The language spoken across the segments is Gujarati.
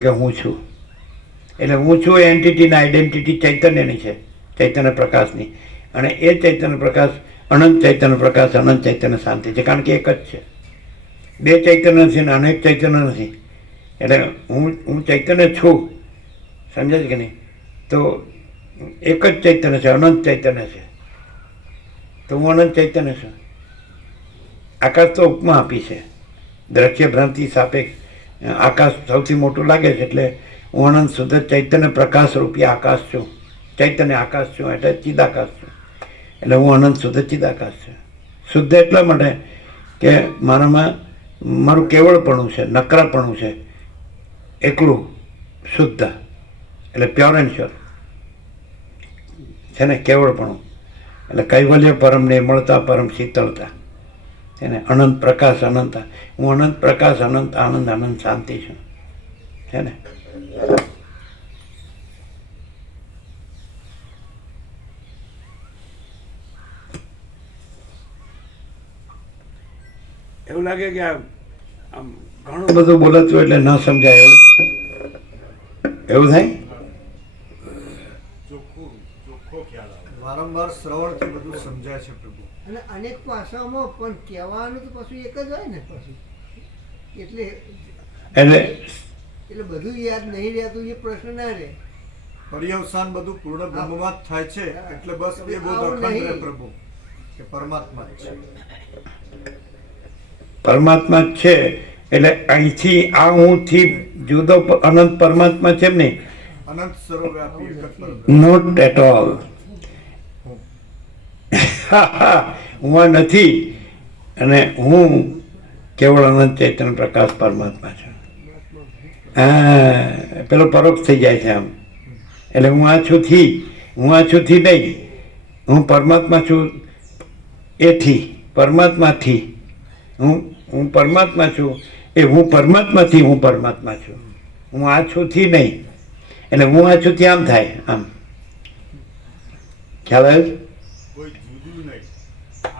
કે હું છું. એટલે હું છું એ એન્ટિટીના આઈડેન્ટિટી ચૈતન્યની છે, ચૈતન્ય પ્રકાશની. અને એ ચૈતન્ય પ્રકાશ અનંત ચૈતન્ય પ્રકાશ, અનંત ચૈતન્ય શાંતિ છે, કારણ કે એક જ છે. બે ચૈતન્ય નથી ને અનેક ચૈતન્ય નથી. એટલે હું ચૈતન્ય છું, સમજાય છે કે નહીં? તો એક જ ચૈતન્ય છે, અનંત ચૈતન્ય છે. તો હું અનંત ચૈતન્ય છું. આકાશ તો ઉપમા આપી છે, દ્રશ્ય ભ્રાંતિ સાપેક્ષ. આકાશ સૌથી મોટું લાગે છે, એટલે હું અનંત શુદ્ધ ચૈતન્ય પ્રકાશ રૂપી આકાશ છું, ચૈતન્ય આકાશ છું, એટલે ચિદાકાશ છું. એટલે હું અનંત શુદ્ધ ચિદાકાશ છું. શુદ્ધ એટલા માટે કે મારામાં મારું કેવળપણું છે, નકરાપણું છે, એકલું શુદ્ધ, એટલે પ્યોર એન્ડ શ્યોર છે ને કેવળપણું. એટલે કૈવલ્ય પરમ નિર્મળતા, પરમ શીતળતા છે ને, અનંત પ્રકાશ, અનંતા. હું અનંત પ્રકાશ, અનંત આનંદ, અનંત શાંતિ છું, છે ને. એવું લાગે કે આમ ઘણું બધું બોલાતું એટલે ન સમજાય એવું થાય. વારંવાર શ્રવણથી બધું સમજાય છે પ્રભુ. અને અનેક ભાષાઓમાં પણ કહેવાનું તો પાછું એક જ હોય ને પાછું, એટલે બધું યાદ નહીં રહેતું એ પ્રશ્ન ના રહે. પર્યવસાન બધું પૂર્ણ બ્રહ્મમાં જ થાય છે, એટલે બસ એ બોધ અખંડ રહે પ્રભુ કે પરમાત્મા જ છે. પરમાત્મા જ છે. એટલે અહીંથી આ હુંથી જુદો અનંત પરમાત્મા છે એમ નહીં, અનંત સર્વવ્યાપી એક જ પરબ્રહ્મ. Not at all. હું આ નથી, અને હું કેવળ અનંત ચૈતન્ય પ્રકાશ પરમાત્મા છું. હા, પેલો પરોક્ષ થઈ જાય છે આમ. એટલે હું આ છું થી નહીં, હું પરમાત્મા છું એથી, પરમાત્માથી. હું પરમાત્મા છું, એ હું પરમાત્માથી હું પરમાત્મા છું. હું આ છું થી નહીં. એટલે હું આ છું થી આમ થાય, આમ ખ્યાલ આવ્યો? કોઈ જુદું નહીં,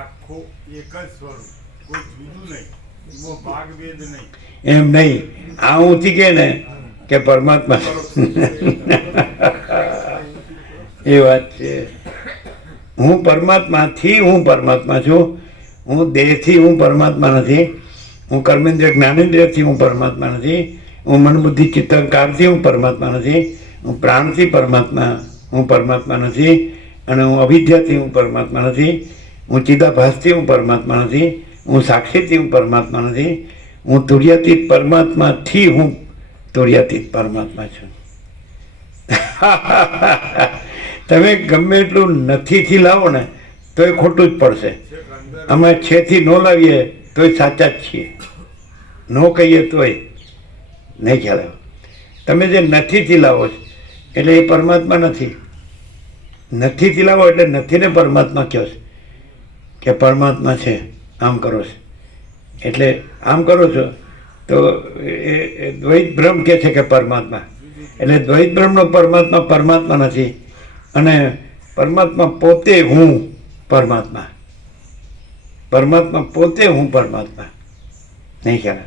આખો એક જ સ્વરૂપ, કોઈ જુદું નહીં, એમાં ભાગભેદ નહીં. એમ નહીં, આ હું થી કે ને કે પરમાત્મા એ વાત છે. હું પરમાત્માથી હું પરમાત્મા છું. હું દેહથી હું પરમાત્મા નથી. હું કર્મેન્દ્રિય જ્ઞાનેન્દ્રિયથી હું પરમાત્મા નથી. હું મન બુદ્ધિ ચિત્તંકારથી હું પરમાત્મા નથી. હું પ્રાણથી હું પરમાત્મા નથી. અને હું અવિદ્યાથી હું પરમાત્મા નથી. હું ચિદાભાસથી હું પરમાત્મા નથી. હું સાક્ષીથી હું પરમાત્મા નથી. હું તુર્યાતીત પરમાત્માથી હું તુર્યાતીત પરમાત્મા છું. તમે ગમે એટલું નથીથી લાવો ને તો એ ખોટું જ પડશે. અમે છેથી ન લાવીએ તોય સાચા જ છીએ, ન કહીએ તોય. નહીં ખ્યાલ આવ્યો? તમે જે નથીથી લાવો છો એટલે એ પરમાત્મા નથી. નથીથી લાવો એટલે નથીને પરમાત્મા કહો છે કે પરમાત્મા છે, આમ કરો છો. એટલે આમ કરો છો તો એ દ્વૈત બ્રહ્મ કહે છે કે પરમાત્મા. એટલે દ્વૈત બ્રહ્મનો પરમાત્મા પરમાત્મા નથી, અને પરમાત્મા પોતે હું પરમાત્મા. પરમાત્મા પોતે હું પરમાત્મા. નહીં ખ્યાલ?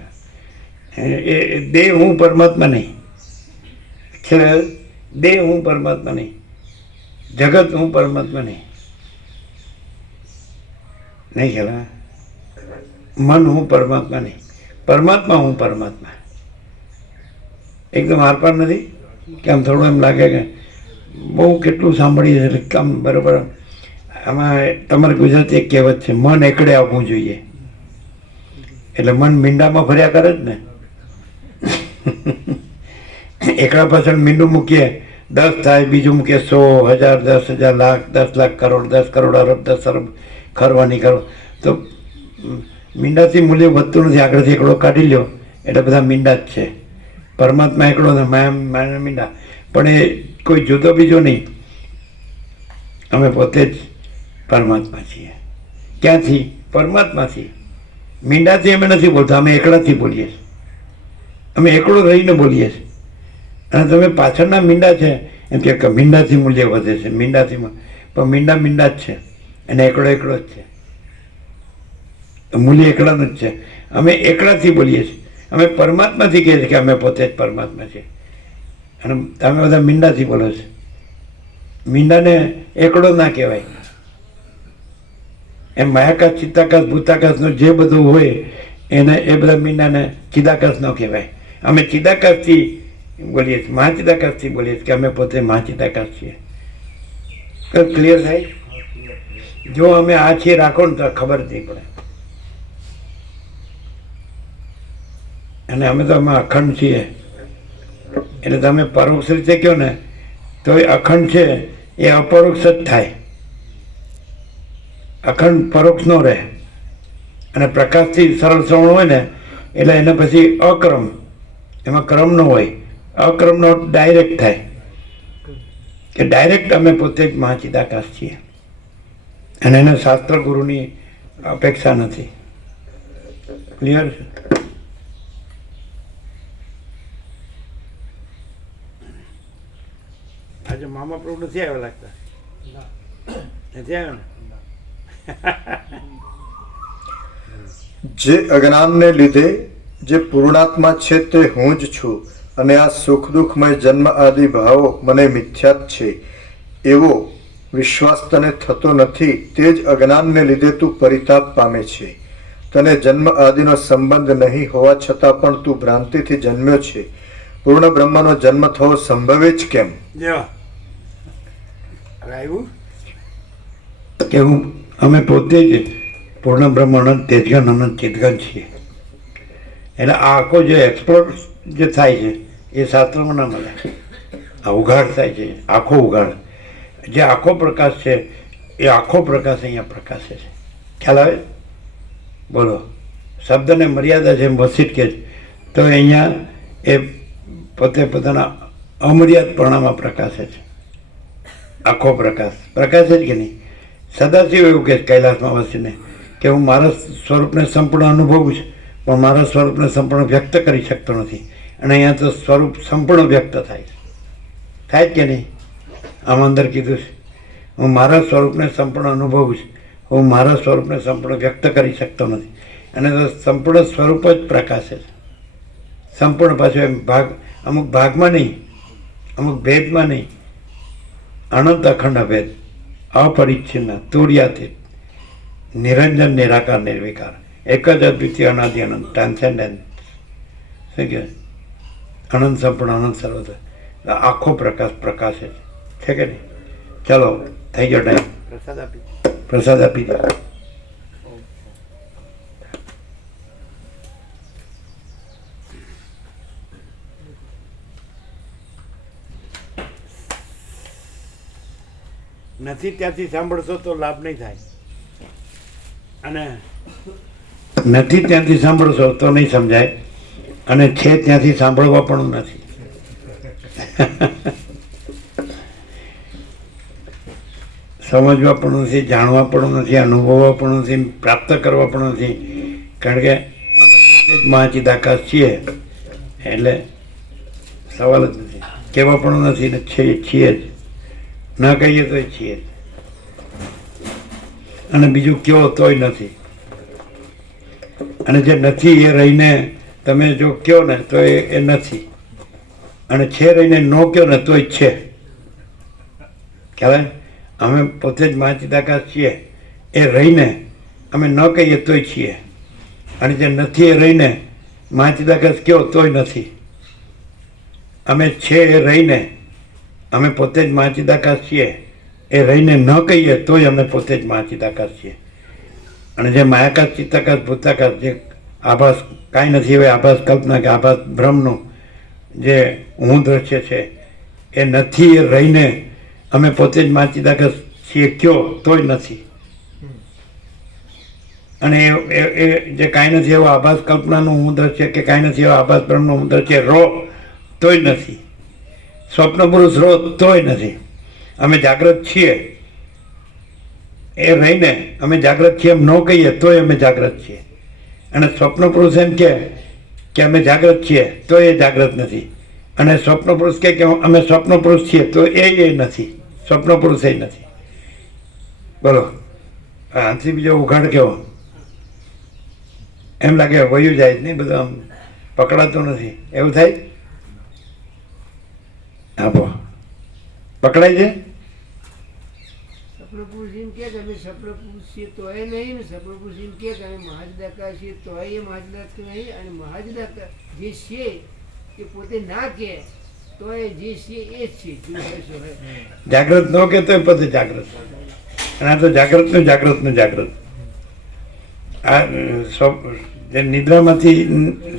એ દેહ હું પરમાત્મા નહીં. ખ્યાલ? દેહ હું પરમાત્મા નહીં. જગત હું પરમાત્મા નહીં. નહીં ખ્યાલ? મન હું પરમાત્મા નહીં. પરમાત્મા હું પરમાત્મા. એકદમ આરપાર નથી કે આમ થોડું એમ લાગે કે બહુ કેટલું સાંભળીએ એટલે કામ બરાબર. આમાં તમારે ગુજરાતી એક કહેવત છે, મન એકડે આવવું જોઈએ. એટલે મન મીંડામાં ફર્યા કરે જ ને. એકડા પાછળ મીંડું મૂકીએ 10 થાય, બીજું મૂકીએ 100, 1000, 10,000, લાખ, 10 લાખ, કરોડ, 10 કરોડ, અરબ, 10 અરબ, ખરવાની કરો તો મીંડાથી મૂલ્ય વધતું નથી. આગળથી એકડો કાઢી લ્યો એટલે બધા મીંડા જ છે. પરમાત્મા એકડો ને માયા મીંડા, પણ એ કોઈ જુદો બીજો નહીં. અમે પોતે જ પરમાત્મા છીએ. ક્યાંથી? પરમાત્માથી. મીંડાથી અમે નથી બોલતા, અમે એકલાથી બોલીએ છીએ. અમે એકલો રહીને બોલીએ છીએ. અને તમે પાછળના મીંડા છે એમ કે મીંડાથી મૂલ્ય વધે છે, મીંડાથી. પણ મીંડા જ છે, અને એકડો જ છે. મૂલ્ય એકલાનું જ છે. અમે એકલાથી બોલીએ છીએ. અમે પરમાત્માથી કહીએ છીએ કે અમે પોતે જ પરમાત્મા છીએ. અને તમે બધા મીંડાથી બોલો છો. મીંડાને એકડો ના કહેવાય. એમ માયાકાશ ચિત્તાકાશ ભૂતાકાશનું જે બધું હોય એને એ બધા મીંડાને ચિદાકાશ ન કહેવાય. અમે ચિદાકાશથી બોલીએ છીએ, મહાચિદાકાશથી બોલીએ છીએ કે અમે પોતે મહાચિદાકાશ છીએ. ક્લિયર થાય? જો અમે આ છીએ રાખો ને તો ખબર જ નહીં પડે. અને અમે તો અમે અખંડ છીએ એટલે તમે પરોક્ષ રીતે કહો ને તો એ અખંડ છે એ અપરોક્ષ જ થાય. અખંડ પરોક્ષ ન રહે. અને પ્રકાશથી સરળ શ્રવણ હોય ને એટલે એને પછી અક્રમ, એમાં ક્રમ ન હોય, અક્રમનો ડાયરેક્ટ થાય કે ડાયરેક્ટ અમે પોતે જ મહાચિદાકાશ છીએ અને એને શાસ્ત્ર ગુરુની અપેક્ષા નથી. ક્લિયર છે? આજે મામા પ્રભુ નથી આવ્યા લાગતા. નથી આવ્યો ને? જે અજ્ઞાનને લીધે જે પૂર્ણાત્મા છે તે હું જ છું અને આ સુખ દુઃખમય જન્મ આદિ ભાવો મને મિથ્યા જ છે એવો વિશ્વાસ તને થતો નથી. તે જ અજ્ઞાનને લીધે તું પરિતાપ પામે છે. તને જન્મ આદિનો સંબંધ નહીં હોવા છતાં પણ તું ભ્રાંતિથી જન્મ્યો છે. પૂર્ણ બ્રહ્મનો જન્મ થવો સંભવે જ કેમ? આવ્યું કે અમે પોતે જ પૂર્ણ બ્રહ્મ અનંત તેજગન અનંત ચિતગન છીએ. એટલે આ આખો જે એક્સપ્લોર જે થાય છે એ શાસ્ત્રમાં ના મળે. આ ઉઘાડ થાય છે, આખો ઉઘાડ જે આખો પ્રકાશ છે એ આખો પ્રકાશ અહીંયા પ્રકાશે છે. ખ્યાલ આવે? બોલો. શબ્દને મર્યાદા છે એમ વસિત કે તો અહીંયા એ પોતે પોતાના અમર્યાદપણામાં પ્રકાશે છે. આખો પ્રકાશ પ્રકાશે જ કે નહીં? સદાશિવ એવું કહે કૈલાસમાં વસીને કે હું મારા સ્વરૂપને સંપૂર્ણ અનુભવું છું પણ મારા સ્વરૂપને સંપૂર્ણ વ્યક્ત કરી શકતો નથી. અને અહીંયા તો સ્વરૂપ સંપૂર્ણ વ્યક્ત થાય છે. થાય જ કે નહીં? આમ અંદર કીધું છે હું મારા સ્વરૂપને સંપૂર્ણ અનુભવું છું, હું મારા સ્વરૂપને સંપૂર્ણ વ્યક્ત કરી શકતો નથી. અને તો સંપૂર્ણ સ્વરૂપ જ પ્રકાશે છે. સંપૂર્ણ પાછું એમ ભાગ, અમુક ભાગમાં નહીં, અમુક ભેદમાં નહીં, અનંત અખંડ ભેદ, અપરિચ્છિન્ન, તુર્યાતીત, નિરંજન, નિરાકાર, નિર્વિકાર, એક જ અદ્વિતીય અનાદિ અનંત, ટ્રાન્સેન્ડન્ટ. શું કહેવાય? અનંત સંપૂર્ણ અનંત સર્વત્ર આખો પ્રકાશ પ્રકાશે છે કે નહીં? ચલો થઈ ગયો ટાઈમ. પ્રસાદ આપી દો. નથી ત્યાંથી સાંભળશો તો લાભ નહીં થાય, અને નથી ત્યાંથી સાંભળશો તો નહીં સમજાય, અને છે ત્યાંથી સાંભળવા પણ નથી. સમજવા પણ નથી, જાણવા પણ નથી, અનુભવવા પણ નથી, પ્રાપ્ત કરવા પણ નથી. કારણ કે મહાચિદાકાશ છીએ એટલે સવાલ જ નથી. કહેવા પણ નથી ને છીએ જ, ન કહીએ તોય છીએ જ, અને બીજું કયો તોય નથી. અને જે નથી એ રહીને તમે જો કહો ને તો એ નથી, અને છે રહીને ન કહો ને તોય છે. ખ્યાલ? અમે પોતે જ મહાચિદાકાશ છીએ એ રહીને અમે ન કહીએ તોય છીએ, અને જે નથી એ રહીને મહાચિદાકાશ કહો તોય નથી. અમે છે એ રહીને અમે પોતે જ મહાચિદાકાશ છીએ એ રહીને ન કહીએ તોય અમે પોતે જ મહાચિદાકાશ છીએ. અને જે માયાકાશ ચિત્તાકાશ ભૂતાકાશ જે આભાસ કાંઈ નથી હવે આભાસ કલ્પના કે આભાસ બ્રહ્મનું જે હું દ્રશ્ય છે એ નથી એ રહીને અમે પોતે જ મહાચિદાકાશ છીએ કયો તોય નથી. અને એ જે કાંઈ નથી એવો આભાસ કલ્પનાનું હું દ્રશ્ય કે કાંઈ નથી એવો આભાસ બ્રહ્મનું હું દ્રશ્ય રો તોય નથી. સ્વપ્ન પુરુષ રો તોય નથી. અમે જાગ્રત છીએ એ રહીને અમે જાગ્રત છીએ એમ ન કહીએ તોય અમે જાગ્રત છીએ. અને સ્વપ્ન પુરુષ એમ કે અમે જાગ્રત છીએ તો એ જાગ્રત નથી. અને સ્વપ્ન પુરુષ કે અમે સ્વપ્ન પુરુષ છીએ તો એ નથી, સ્વપ્ન પુરુષ એ નથી. બોલો. આથી બીજો ઉઘાડ કેવો? એમ લાગે વયું જાય જ નહીં, બધું આમ પકડાતું નથી, એવું થાય. આપો પકડાય છે. સપન પુરુષ એમ કે અમે સપન પુરુષ છીએ તોય નહીં ને સપન પુરુષ એમ કે અમે મહાજદાકાર છીએ તોય એ મહાજદાકાર નહીં અને મહાજદાકાર જે છે એ પોતે ના કે તોય જે છે એ જ છે જો હોય સો હોય. જાગ્રત ન કહેતો એ પોતે જાગ્રત, અને આ તો જાગ્રતનું જાગ્રતનું જાગ્રત. આ જે નિદ્રામાંથી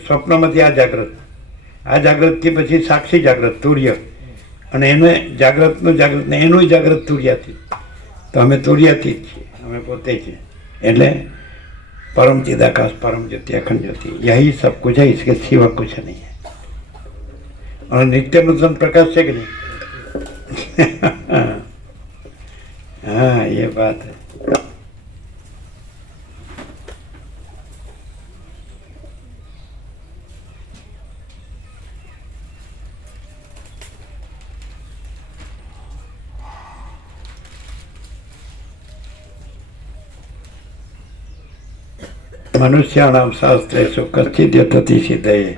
સ્વપ્નમાંથી આ જાગ્રતથી પછી સાક્ષી જાગ્રત તુર્ય, અને એને જાગ્રતનું જાગ્રત ને એનું જાગ્રત તુર્યાથી. તો અમે તુર્યાથી જ છીએ, અમે પોતે છીએ. એટલે પરમ ચિદાકાશ પરમ જ્યોતિ અખંડ જ્યોતિ યહી સબ કુછ है, इसके सिवा कुछ नहीं है. और नित्य नूतन प्रकाश है कि नहीं? हाँ ये बात है. मनुष्याणां शास्त्रेषु कश्चित् यतति सिद्धये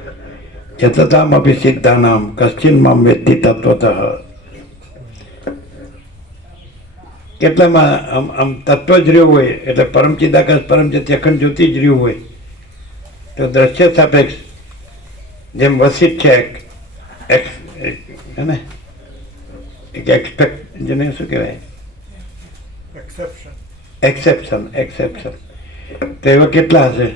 यततामपि सिद्धानां कश्चिन् मां वेत्ति तत्त्वतः. કેટલામાં આમ તત્વ જ રહ્યું હોય એટલે પરમ ચિદાકાશ પરમ જ્યોતિ અખંડ જ્યોતિ જ રહ્યું હોય તો દ્રશ્ય સાપેક્ષ જેમ વસિત છે હે ને એક એક્સપેક્ટ જેને શું કહેવાય એક્સેપ્શન તો એવા કેટલા હશે?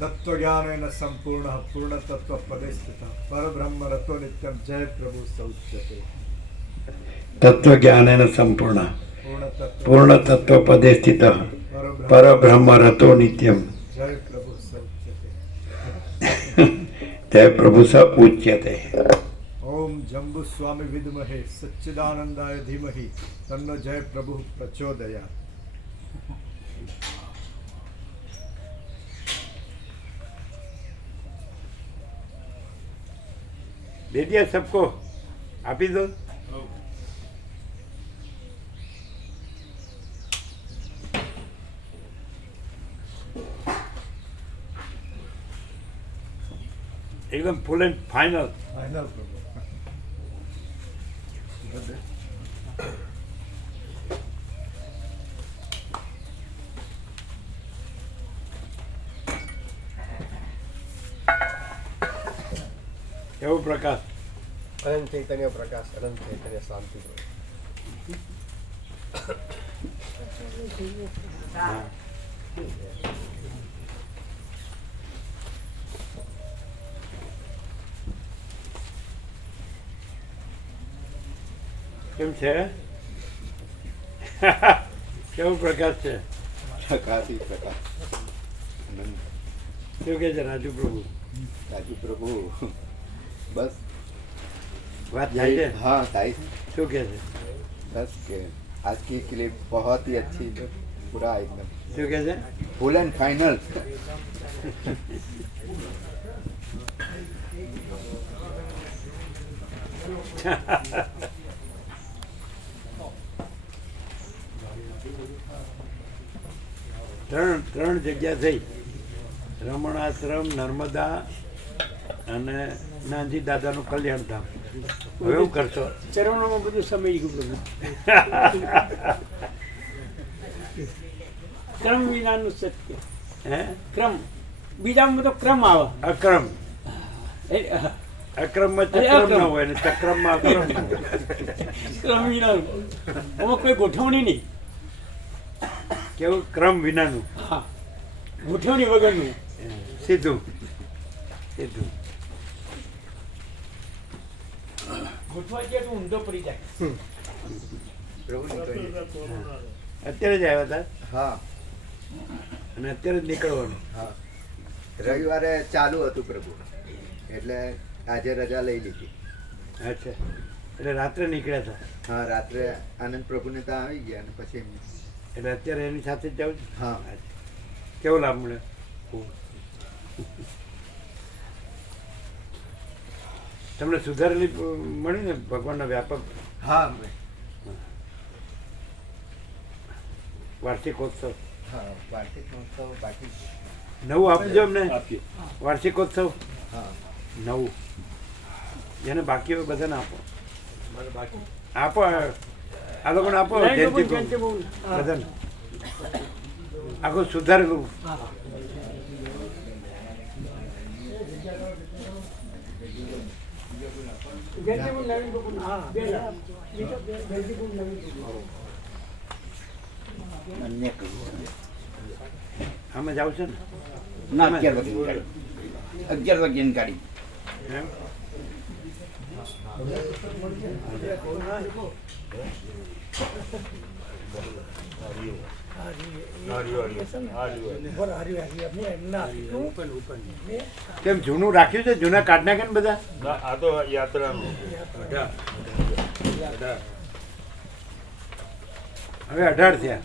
તત્વજ્ઞાનેન સંપૂર્ણ પૂર્ણ તત્વ પદે સ્થિતઃ પરબ્રહ્મ રતો નિત્યમ જય પ્રભુ સૌચ્યતે. તત્વજ્ઞાનેન સંપૂર્ણ પૂર્ણ તત્વ પૂર્ણ તત્વ પદે સ્થિત પરબ્રહ્મ રતો નિત્યમ જય પ્રભુ સૌચ્યતે. જય પ્રભુ સ ઉચ્યતે. ઓમ જંબુ સ્વામી વિદ્મહે સચ્ચિદાનંદાય ધીમહિ તન્નો જય પ્રભુ પ્રચોદયાત. दे दिया सबको, आप ही दो. एकदम फुल एंड फाइनल. ફાઇનલ પ્રભુ. કેવો પ્રકાશ? અનંત ચૈતન્ય પ્રકાશ, અનંત ચૈતન્ય શાંતિ. કેમ છે? કેવો પ્રકાશ છે? પ્રકાશી પ્રકાશ. શું કહે છે રાજુ પ્રભુ? રાજુ પ્રભુ બસ વાત થાય છે? हाँ ताई શું કહે છે? बस के आज की क्लिप बहुत ही अच्छी, पूरा एकदम શું કહે છે? Full and final. ત્રણ જગ્યા થઈ, રમણાશ્રમ, નર્મદા અને નાનજી દાદાનું કલ્યાણધામ. હવે એવું કરશો? ચરણોમાં બધું સમય ગયું પ્રભુ. ક્રમ વિનાનું સત્ય. હે? ક્રમ બીજામાં બધો ક્રમ આવે. અક્રમ. એ- અક્રમમાં ચક્રમ ન હોય ને ચક્રમમાં અક્રમ ન હોય. ક્રમ વિનાનું આમાં કોઈ ગોઠવણી નહીં. કેવું? ક્રમ વિનાનું, હા, ગોઠવણી વગરનું. સીધું સીધું. ગોઠવા જાય તો ઊંધો પડી જાય. અત્યારે જ આવ્યા હતા हाँ અને અત્યારે જ નીકળવાનું. हाँ રવિવારે ચાલુ હતું પ્રભુ, એટલે આજે રજા લઈ લીધી. અચ્છા, એટલે રાત્રે નીકળ્યા હતા. હા રાત્રે આનંદ પ્રભુને ત્યાં આવી ગયા અને પછી એટલે અત્યારે એની સાથે જ જાઉં છું. હા કેવો લાભ મળ્યો? તમને સુધારેલી મળી ને ભગવાનના વ્યાપક હા વાર્ષિકોત્સવ? હા વાર્ષિક મહોત્સવ બાકી છે. નવું આપજો અમને આપીએ. વાર્ષિકોત્સવ હા નવું જેને બાકી હોય બધાને આપો મારે બાકી. આપો આ લોકોને આપો નહીં તો જયંતિ પણ જયંતિ બહુ. બધાને આખું સુધારેલું જયંતિ બહુ નવીન બહુ. બે લાખ. બીજો જયંતિ બહુ નવીન બહુ. આમાં જ આવશે ને ના 11 વાગ્યાની ગાડી એમ કેમ જૂનું રાખ્યું છે જૂના કાઢ નાખે ને બધા આ તો યાત્રાનું હવે 18 થયા